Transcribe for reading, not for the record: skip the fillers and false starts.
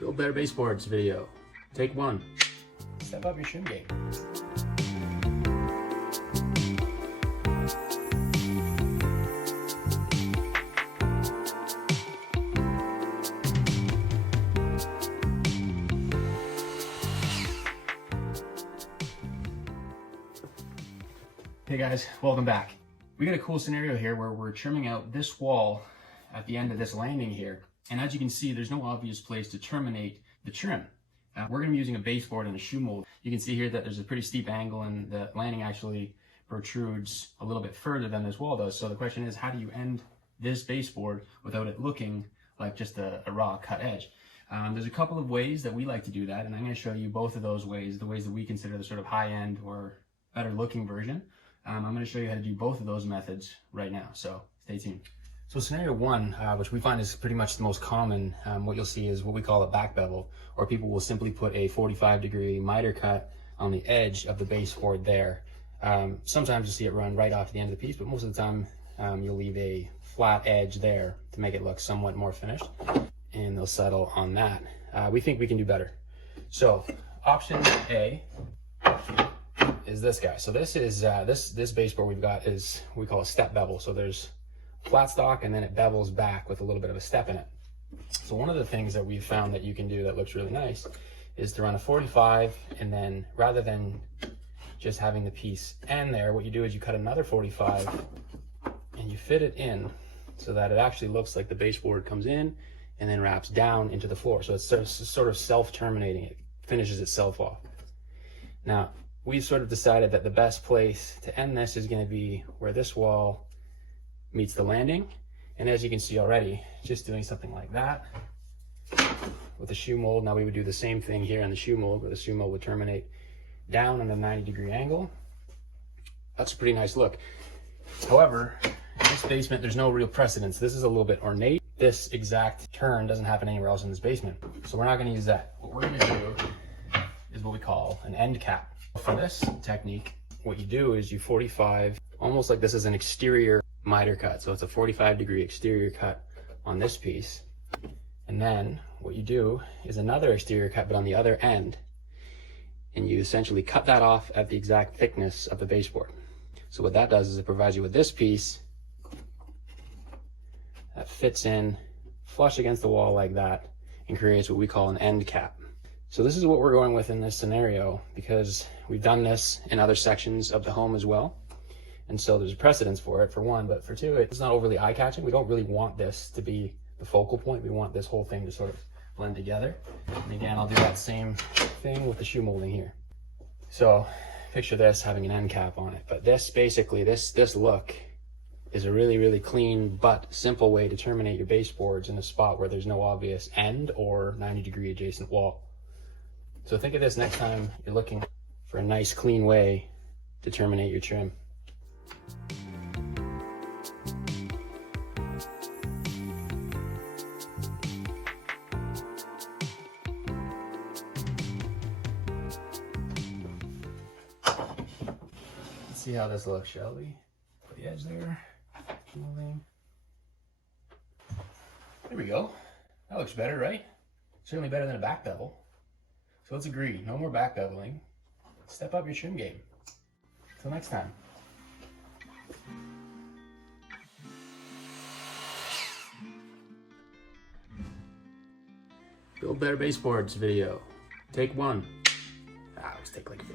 Build better baseboards video. Take one. Step up your trim game. Hey guys, welcome back. We got a cool scenario here where we're trimming out this wall at the end of this landing here. And as you can see, there's no obvious place to terminate the trim. We're going to be using a baseboard and a shoe mold. You can see here that there's a pretty steep angle and the landing actually protrudes a little bit further than this wall does. So the question is, how do you end this baseboard without it looking like just a raw cut edge? There's a couple of ways that we like to do that, and I'm going to show you both of those ways, the ways that we consider the sort of high-end or better looking version. I'm going to show you how to do both of those methods right now, so stay tuned. So scenario one, which we find is pretty much the most common, what you'll see is what we call a back bevel, or people will simply put a 45-degree miter cut on the edge of the baseboard there. Sometimes you'll see it run right off the end of the piece, but most of the time you'll leave a flat edge there to make it look somewhat more finished, and they'll settle on that. We think we can do better. So option A is this guy. So this is this baseboard we've got is we call a step bevel. So there's flat stock and then it bevels back with a little bit of a step in it. So one of the things that we've found that you can do that looks really nice is to run a 45, and then rather than just having the piece end there, what you do is you cut another 45 and you fit it in so that it actually looks like the baseboard comes in and then wraps down into the floor. So it's sort of self-terminating. It finishes itself off. Now, we've sort of decided that the best place to end this is going to be where this wall meets the landing. And as you can see already, just doing something like that with the shoe mold. Now we would do the same thing here on the shoe mold, where the shoe mold would terminate down on a 90-degree angle. That's a pretty nice look. However, in this basement, there's no real precedence. This is a little bit ornate. This exact turn doesn't happen anywhere else in this basement. So we're not going to use that. What we're going to do is what we call an end cap. For this technique, what you do is you 45, almost like this is an exterior miter cut. So it's a 45-degree exterior cut on this piece. And then what you do is another exterior cut, but on the other end. And you essentially cut that off at the exact thickness of the baseboard. So what that does is it provides you with this piece that fits in flush against the wall like that and creates what we call an end cap. So this is what we're going with in this scenario, because we've done this in other sections of the home as well. And so there's a precedence for it, for one, but for two, it's not overly eye-catching. We don't really want this to be the focal point. We want this whole thing to sort of blend together. And again, I'll do that same thing with the shoe molding here. So picture this having an end cap on it. But this basically, this look is a really, really clean but simple way to terminate your baseboards in a spot where there's no obvious end or 90-degree adjacent wall. So think of this next time you're looking for a nice clean way to terminate your trim. Let's see how this looks, shall we? Put the edge there. Moving. There we go. That looks better, right? Certainly better than a back bevel. So let's agree, no more back beveling. Step up your trim game. Until next time. Build better baseboards video. Take one. Let's take like 50.